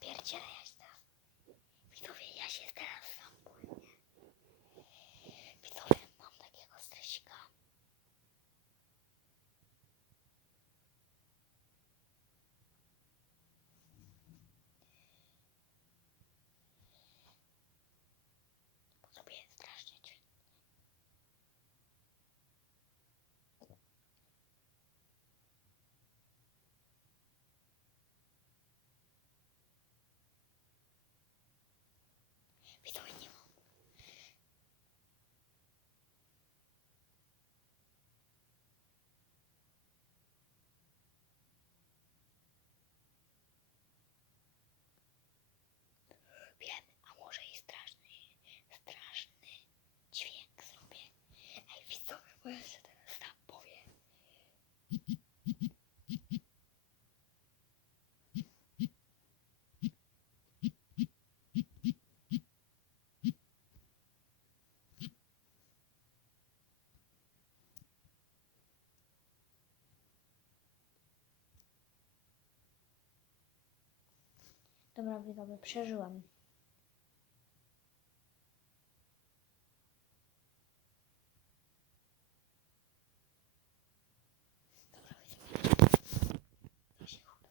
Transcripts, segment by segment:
pierdzielę, ja się teraz... Widzowie, ja się teraz sam boję. Widzowie, mam takiego stresika. Bo zrobię strasznie dźwięk. Widzowie, nie mam. Wiem, a może i straszny, straszny widzowie, się. Dobra, widzowie, przeżyłem. Dobra, widzowie. To się uda.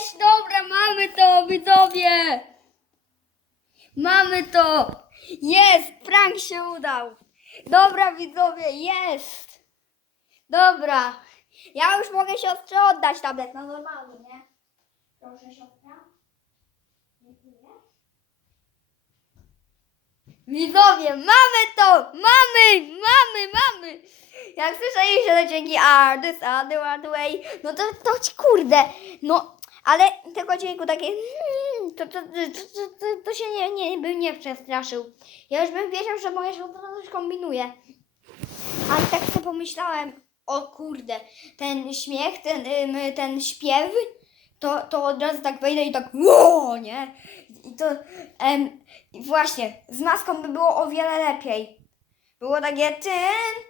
Oleś, dobra, mamy to, widzowie! Mamy to! Jest! Prank się udał! Dobra, widzowie, jest! Dobra. Ja już mogę siostrze oddać tablet, no normalnie, nie? Proszę, siostra. Widzowie, mamy to! Mamy! Mamy! Mamy! Jak słyszeliście te dźwięki are this other other way, no to, to kurde, no, ale tego dźwięku takie hmm, to, to, to, to, to, się nie, nie, bym nie przestraszył. Ja już bym wiedział, że moja siostra coś kombinuje. Ale tak sobie pomyślałem, o kurde, ten śmiech, ten, ten śpiew, to, to od razu tak wejdę i tak ło, nie? I to, em, właśnie, z maską by było o wiele lepiej. Było takie ten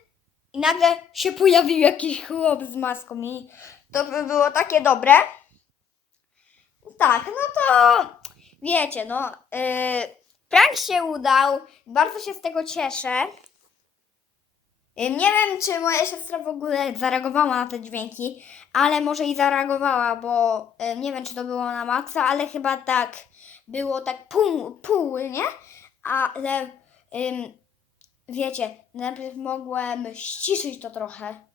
i nagle się pojawił jakiś chłop z maską i to by było takie dobre. Tak, no to wiecie, no yy, prank się udał, bardzo się z tego cieszę. Yy, nie wiem, czy moja siostra w ogóle zareagowała na te dźwięki, ale może i zareagowała, bo yy, nie wiem, czy to było na maksa, ale chyba tak było tak pół, pół nie? Ale wiecie, najpierw mogłem ściszyć to trochę.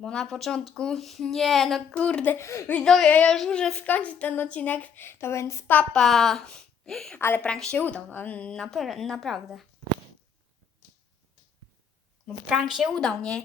Bo na początku, nie no kurde, widzowie, ja już muszę skończyć ten odcinek, to więc papa. Ale prank się udał, no, napra- naprawdę. Bo prank się udał, nie?